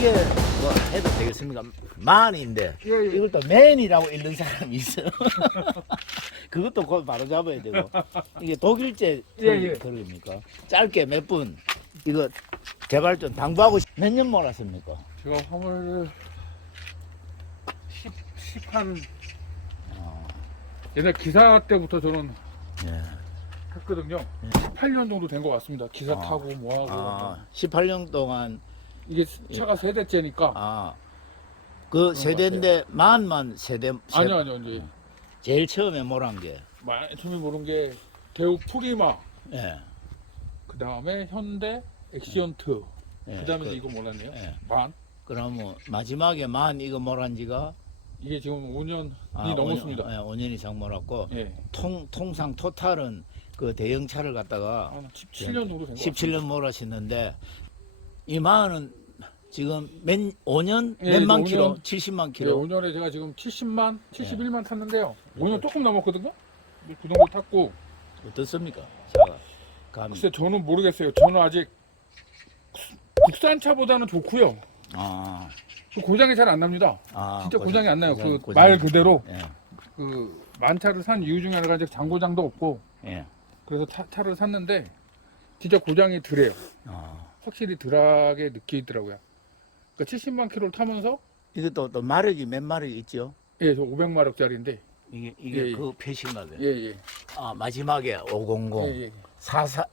이게 뭐 해도 되겠습니까? 만인데 예, 예. 이걸 또 맨이라고 읽는 사람이 있어. 그것도 곧 바로 잡아야 되고 이게 독일제 예, 예. 그러니까 짧게 몇 분 이거 개발 좀 당부하고 몇 년 몰았습니까? 제가 화물 10한 옛날 기사 때부터 저는 예. 했거든요. 18년 정도 된 것 같습니다. 기사 타고 뭐하고 18년 동안 이게 차가 세대째니까 그 세대인데 만만 세대 아니요 이제 제일 처음에 몰한 게 많이 처음에 모른 게 대우 프리마 예. 그 다음에 현대 엑시언트 예. 그 다음에 이거 몰랐네요. 예. 만 그러면 마지막에 만 이거 몰한 지가 이게 지금 5년이 넘었습니다. 5년 이상 몰았고 예. 통상 토탈은 그 대형차를 갖다가 한 17년 정도 된 것 같습니다. 17년 몰았었는데 이 만은 지금 5년 예, 몇만 이제 킬로? 5년. 70만 네, 킬로. 5년에 제가 지금 70만, 71만 탔는데요. 네. 5년 조금 넘었거든요. 그 정도 탔고. 어떻습니까? 차가 감이. 글쎄 저는 모르겠어요. 저는 아직 국산차보다는 좋고요. 아, 고장이 잘 안 납니다. 진짜 고장이 안 나요. 그 고장. 말 그대로 예. 그 만차를 산 이유 중에 하나가 이제 장고장도 없고 예. 그래서 차를 샀는데 진짜 고장이 덜해요. 확실히 덜하게 느끼더라고요. 그러니까 70만 킬로를 타면서 이것도 또 마력이 몇 마력이 있죠? 예, 저 500마력짜리인데 이게 예, 예. 그 표시마다. 예. 마지막에 500, 예. 44.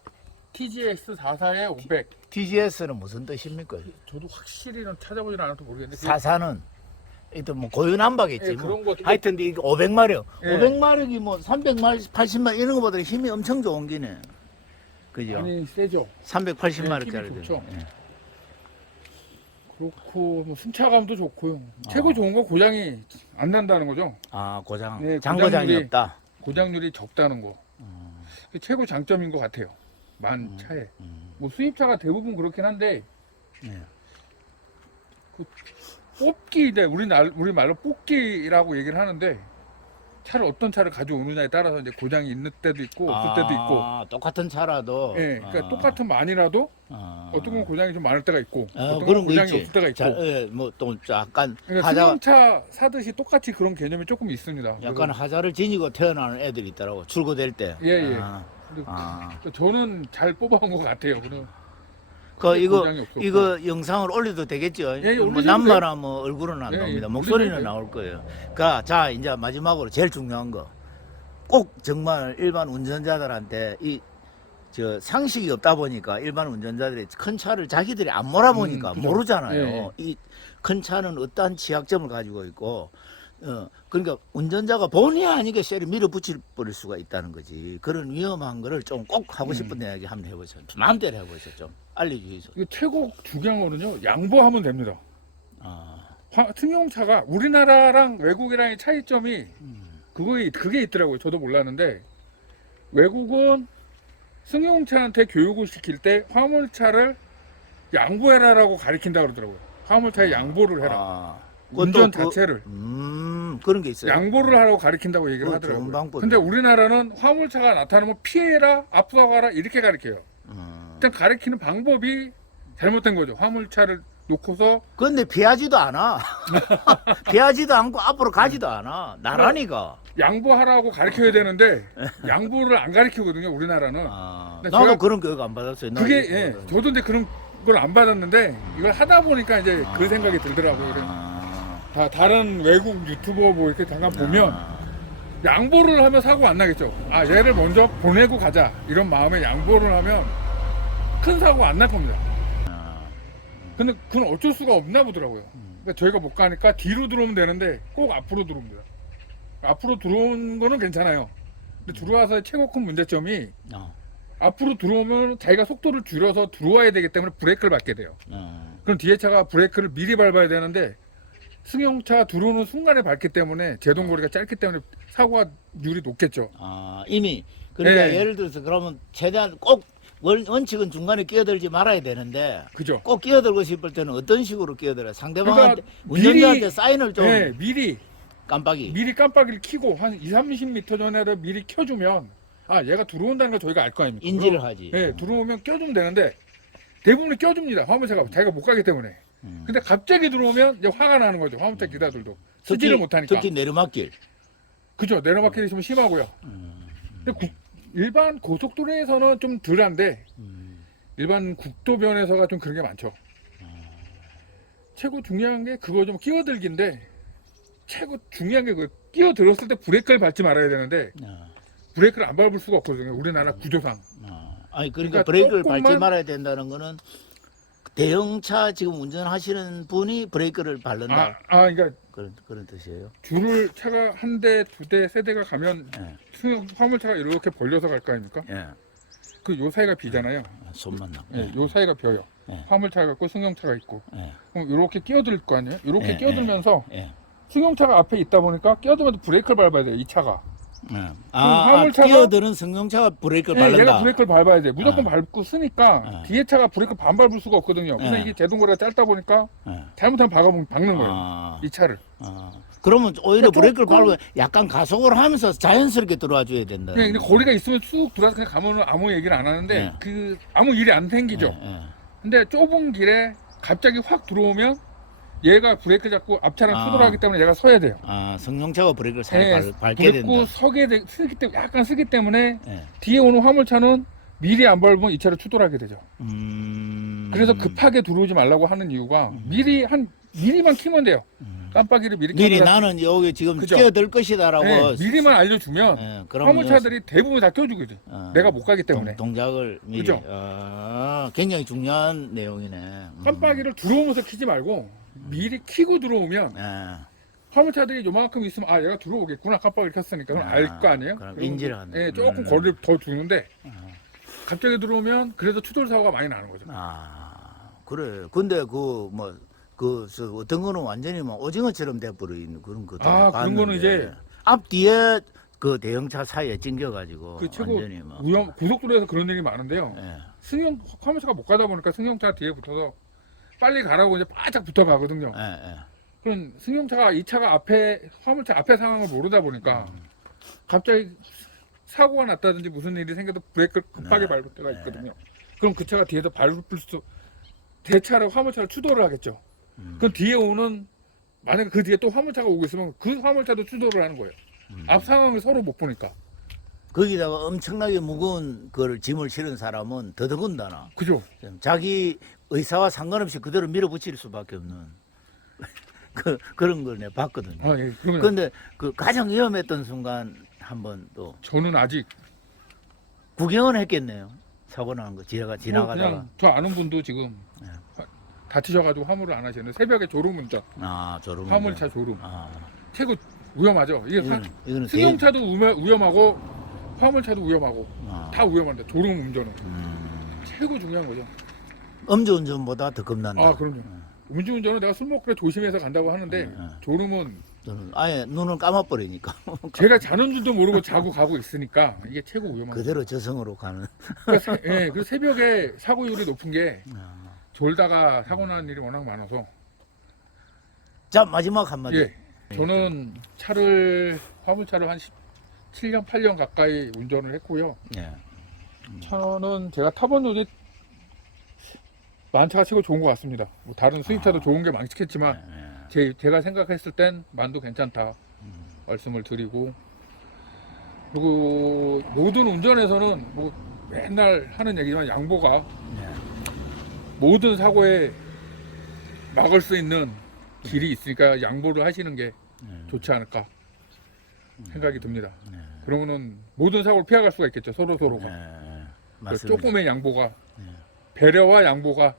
TGS 44에 500. TGS는 무슨 뜻입니까? 저도 확실히는 찾아보진 않아도 모르겠는데 44는 이또 뭐 고유난바겠지. 예, 뭐. 그런 거 하여튼 이게 500마력. 예. 500마력이 뭐 300마력, 80마력 이런 거보다 힘이 엄청 좋은 기네. 그죠? 많이 세죠. 380마력짜리. 예, 힘이 좋죠. 그렇고 뭐 승차감도 좋고요. 최고 좋은 거 고장이 안 난다는 거죠. 고장. 네, 장고장이 고장률이- 없다. 고장률이 적다는 거. 그게 최고 장점인 것 같아요. 만 차에. 뭐 수입차가 대부분 그렇긴 한데 네. 뽑기인데 우리 말로 뽑기라고 얘기를 하는데 어떤 차를 가져오느냐에 따라서 이제 고장이 있는 때도 있고 없을 때도 있고. 똑같은 차라도. 예, 그러니까 똑같은 만이라도 어떤 건 고장이 좀 많을 때가 있고 어떤 건 그런 거 고장이 있지. 없을 때가 있고. 뭐또 약간 그러니까 하자, 승용차 사듯이 똑같이 그런 개념이 조금 있습니다. 약간 하자를 지니고 태어나는 애들이 있더라고. 출고될 때. 예. 아. 그래서 아. 저는 잘 뽑아온 것 같아요. 그럼 고장이 없었고. 이거 영상을 올려도 되겠죠? 예, 뭐 올리셔도 남바나 뭐 얼굴은 안 예, 나옵니다. 예, 목소리는 올리셔도 나올 거예요. 자, 이제 마지막으로 제일 중요한 거. 꼭 정말 일반 운전자들한테 저 상식이 없다 보니까 일반 운전자들이 큰 차를 자기들이 안 몰아보니까 그죠. 모르잖아요. 예. 이 큰 차는 어떠한 취약점을 가지고 있고, 그러니까 운전자가 본의 아니게 쇠를 밀어붙일 버릴 수가 있다는 거지. 그런 위험한 거를 좀 꼭 하고 싶은 이야기 한번 해보세요. 마음대로 해보세요. 좀 알려주세요. 이게 최고 중요한 양보하면 됩니다. 아, 승용차가 우리나라랑 외국이랑의 차이점이 그게 있더라고요. 저도 몰랐는데 외국은 승용차한테 교육을 시킬 때 화물차를 양보해라라고 가르친다 그러더라고요. 화물차에 양보를 해라. 운전 자체를 그런 게 있어요. 양보를 하라고 가르친다고 얘기를 그거 좋은 하더라고요. 방법이네. 근데 우리나라는 화물차가 나타나면 피해라, 앞서 가라 이렇게 가르쳐요. 일단 가르치는 방법이 잘못된 거죠. 화물차를 놓고서 근데 피하지도 않아. 피하지도 않고 앞으로 가지도 않아. 나라니까. 양보하라고 가르쳐야 되는데 양보를 안 가르치거든요. 우리나라는. 근데 나도 제가 그런 교육 안 받았어요. 그게 저도 근데 그런 걸 안 받았는데 이걸 하다 보니까 이제 그 생각이 들더라고요. 다 다른 외국 유튜버 뭐 이렇게 잠깐 보면 양보를 하면 사고 안 나겠죠. 얘를 먼저 보내고 가자 이런 마음에 양보를 하면 큰 사고 안 날 겁니다. 근데 그건 어쩔 수가 없나 보더라고요. 그러니까 저희가 못 가니까 뒤로 들어오면 되는데 꼭 앞으로 들어옵니다. 앞으로 들어온 거는 괜찮아요. 근데 들어와서 최고 큰 문제점이 앞으로 들어오면 자기가 속도를 줄여서 들어와야 되기 때문에 브레이크를 밟게 돼요. 그럼 뒤에 차가 브레이크를 미리 밟아야 되는데 승용차 들어오는 순간에 밟기 때문에 제동거리가 짧기 때문에 사고율이 높겠죠. 이미 그러니까 예. 예를 들어서 그러면 최대한 꼭 원칙은 중간에 끼어들지 말아야 되는데 그죠? 꼭 끼어들고 싶을 때는 어떤 식으로 끼어들어요? 상대방한테 그러니까 운전자한테 미리- 사인을 좀 네, 미리 깜빡이. 깜빡이를 켜고 한 2-30m 전에도 미리 켜주면 얘가 들어온다는 걸 저희가 알 거 아닙니까? 인지를 하지. 네, 들어오면 껴주면 되는데 대부분 껴줍니다. 화물차가 자기가 못 가기 때문에. 근데 갑자기 들어오면 이제 화가 나는 거죠. 화물차 기사들도 쓰지를 못하니까. 특히 내리막길. 그죠. 내리막길이 좀 심하고요. 근데 일반 고속도로에서는 좀 덜한데 일반 국도변에서가 좀 그런 게 많죠. 최고 중요한 게 그거 좀 끼어들기인데 최고 중요한 게 그 끼어들었을 때 브레이크를 밟지 말아야 되는데 브레이크를 안 밟을 수가 없거든요. 우리나라 구조상. 아니 그러니까 그러니까 브레이크를 조금만- 밟지 말아야 된다는 거는 대형차 지금 운전하시는 분이 브레이크를 밟는다. 그러니까 그런 뜻이에요. 줄을 차가 한 대, 두 대, 세 대가 가면 예. 화물차가 이렇게 벌려서 갈 거 아닙니까? 예. 그 요 사이가 비잖아요. 손만 나. 예, 요 사이가 벼요. 예. 화물차가 있고 승용차가 있고. 예. 그럼 이렇게 끼어들 거 아니에요? 이렇게 예, 끼어들면서 예. 승용차가 앞에 있다 보니까 끼어들면서 브레이크를 밟아야 돼요. 이 차가. 예. 화물차가- 뛰어드는 승용차가 브레이크를 예, 밟는다. 얘가 브레이크를 밟아야 돼. 무조건 아. 밟고 쓰니까 아. 뒤에 차가 브레이크를 반 밟을 수가 없거든요. 근데 예. 이게 제동거리가 짧다 보니까 예. 잘못하면 박는 거예요. 아. 이 차를. 그러면 오히려 그러니까 브레이크를 조금- 밟고 약간 가속을 하면서 자연스럽게 들어와 줘야 된다. 그냥 근데 거리가 있으면 쑥 들어서 그냥 가면은 아무 얘기를 안 하는데 예. 그 아무 일이 안 생기죠. 근데 좁은 길에 갑자기 확 들어오면 얘가 브레이크 잡고 앞차랑 아. 추돌하기 때문에 얘가 서야 돼요. 승용차가 브레이크를 살짝 예, 밟게 밟고 된다. 쓰기 때문에 약간 쓰기 때문에 예. 뒤에 오는 화물차는 미리 안 밟으면 이 차를 추돌하게 되죠. 그래서 급하게 들어오지 말라고 하는 이유가 미리만 키면 돼요. 깜빡이를 미리 미리 켜놔라- 나는 여기 지금 그죠? 끼어들 것이다라고. 예, 미리만 알려주면 예, 그럼 화물차들이 대부분 다 껴주거든. 내가 못 가기 때문에. 동작을 미리. 그죠? 굉장히 중요한 내용이네. 깜빡이를 들어오면서 키지 말고 미리 키고 들어오면 예. 화물차들이 요만큼 있으면 아 얘가 들어오겠구나 깜빡이를 켰으니까 그럼 알 거 아니에요? 그럼 그러면 인지를 한다. 예, 조금 거리를 더 두는데 갑자기 들어오면 그래서 추돌 사고가 많이 나는 거죠. 그래. 근데 어떤 거는 완전히 뭐 오징어처럼 돼버리는 그런 것도 그런 봤는데. 거는 이제 앞뒤에 그 대형차 사이에 찡겨가지고 그 최고 완전히 막. 고속도로에서 그런 일이 많은데요. 예. 화물차가 못 가다 보니까 승용차 뒤에 붙어서 빨리 가라고 이제 바짝 붙어 가거든요. 예. 그럼 승용차가 이 차가 화물차 앞에 상황을 모르다 보니까 갑자기 사고가 났다든지 무슨 일이 생겨도 브레이크를 급하게 밟을 때가 있거든요. 그럼 그 차가 뒤에서 밟을 수 대차를 화물차를 추돌을 하겠죠. 그럼 뒤에 오는 만약에 그 뒤에 또 화물차가 오고 있으면 그 화물차도 추돌을 하는 거예요. 앞 상황을 서로 못 보니까. 거기다가 엄청나게 무거운 그 짐을 실은 사람은 더더군다나 그죠? 자기 의사와 상관없이 그대로 밀어붙일 수밖에 없는 그런 걸 내가 봤거든요. 예. 그러면 근데 그 가장 위험했던 순간 한번 또 저는 아직 구경을 했겠네요. 사고 나는 거 지나가다가. 그냥 저 아는 분도 지금 다치셔가지고 화물을 안 하시는데 새벽에 졸음운전, 졸음. 화물차 졸음 최고 위험하죠. 이게 이거는 승용차도 위험하고 화물차도 위험하고 아. 다 위험한데 졸음 운전은 최고 중요한 거죠. 음주운전보다 더 겁난다. 그럼요. 음주운전은 내가 술 먹고 그래 조심해서 간다고 하는데 졸음은 저는 아예 눈을 감아버리니까 제가 자는 줄도 모르고 자고 가고 있으니까 이게 최고 위험한 거죠. 그대로 저승으로 가는. 그래서 새벽에 사고율이 높은 게 졸다가 사고 나는 일이 워낙 많아서 자 마지막 한마디. 예. 저는 화물차를 한 7년, 8년 가까이 운전을 했고요. 예. 차는 제가 타본 적이 만차가 최고 좋은 것 같습니다. 뭐 다른 수입차도 좋은 게 많겠지만 제가 생각했을 땐 만도 괜찮다 말씀을 드리고, 그리고 모든 운전에서는 뭐 맨날 하는 얘기지만 양보가 모든 사고에 막을 수 있는 길이 있으니까 양보를 하시는 게 좋지 않을까 생각이 듭니다. 그러면은 모든 사고를 피해갈 수가 있겠죠. 서로가. 맞습니다. 조금의 양보가 배려와 양보가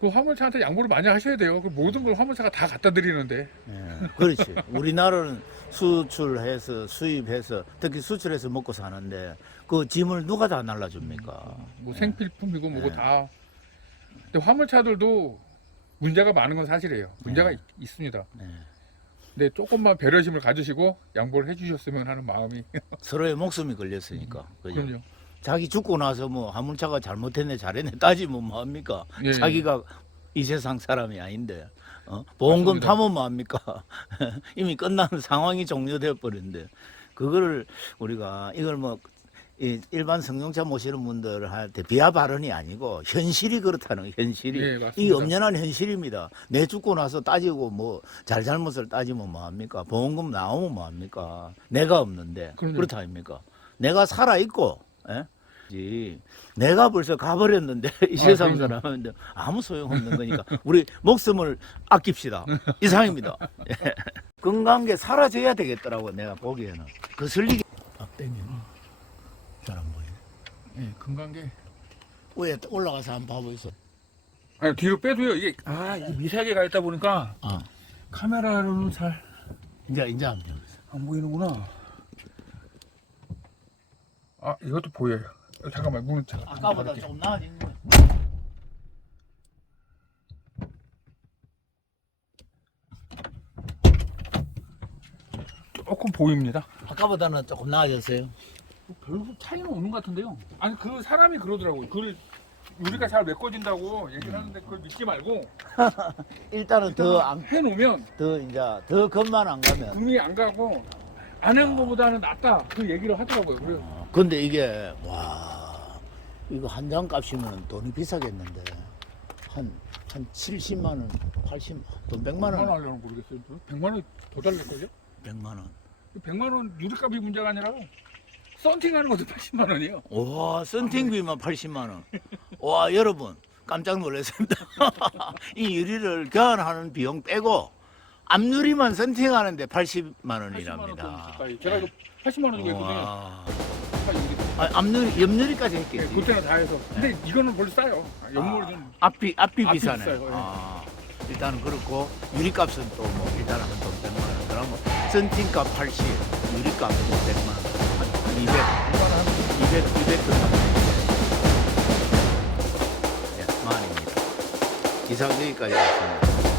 그 화물차한테 양보를 많이 하셔야 돼요. 그 모든 걸 화물차가 다 갖다 드리는데. 그렇지. 우리나라는 수출해서 수입해서 특히 수출해서 먹고 사는데 그 짐을 누가 다 날라줍니까? 뭐 생필품이고 뭐고 다. 근데 화물차들도 문제가 많은 건 사실이에요. 문제가 있습니다. 근데 조금만 배려심을 가지시고 양보를 해주셨으면 하는 마음이. 서로의 목숨이 걸렸으니까. 그죠? 그럼요. 자기 죽고 나서 뭐 화물차가 잘못했네 잘했네 따지면 뭐합니까? 예. 자기가 이 세상 사람이 아닌데 보험금 맞습니다. 타면 뭐합니까? 이미 끝난 상황이 종료되어 버렸는데 그거를 우리가 이걸 뭐 이 일반 승용차 모시는 분들한테 비하 발언이 아니고 현실이 그렇다는 거예요. 현실이. 예, 맞습니다. 이 엄연한 현실입니다. 내 죽고 나서 따지고 뭐 잘잘못을 따지면 뭐합니까? 보험금 나오면 뭐합니까? 내가 없는데 그러네. 그렇다 아닙니까? 내가 살아있고 예? 내가 벌써 가버렸는데 이 세상 그럼요. 사람인데 아무 소용없는 거니까 우리 목숨을 아낍시다. 이상입니다. 예. 건강하게 사라져야 되겠더라고 내가 보기에는. 거슬리게 막 땡기는 잘안 보이네. 예, 금강계. 위에 올라가서 한번 봐보이소. 아니 뒤로 빼도요. 이게 이게 미세하게 가 있다 보니까 어. 카메라로는 잘 안 이제 한번 해보세요. 보이는구나. 이것도 보여요. 잠깐만 문을 잠깐. 아까보다 닫을게요. 조금 나아진 거예요. 조금 보입니다. 아까보다는 조금 나아졌어요. 별로 차이는 없는 것 같은데요. 아니 그 사람이 그러더라고요. 그걸 우리가 잘 메꿔진다고 얘기를 하는데 그걸 믿지 말고 일단은 더 해놓으면 이제 더 겁만 안 가면. 금이 안 가고 안 한 거보다는 낫다 그 얘기를 하더라고요. 그래요. 근데 이게 와 이거 한 장 값이면 돈이 비싸겠는데 한 70만 원, 80만 돈 100만 100만 원 원, 하려면 모르겠어요. 100만 원 더 달랬거든요. 100만 원. 100만 원 유리값이 문제가 아니라 썬팅하는 것도 80만 원이에요. 와 썬팅비만 80만 원. 와 여러분 깜짝 놀랐습니다. 이 유리를 교환하는 비용 빼고 앞유리만 썬팅하는데 80만 80만 원 원이랍니다. 가까이. 제가 이거 80만 원 주고 했거든요. 와. 가까이 앞유리, 옆유리까지 네, 했겠지. 그때는 다 해서. 근데 이거는 별로 싸요. 연물이 좀 앞이 앞이 비싸네. 비싸요, 예. 일단은 그렇고 유리값은 또 뭐 일단 한돈 100만 원. 그러면 썬팅값 80, 유리값 100만 원. 한 200, 200 정도. 예, 만입니다. 이상 여기까지 왔습니다.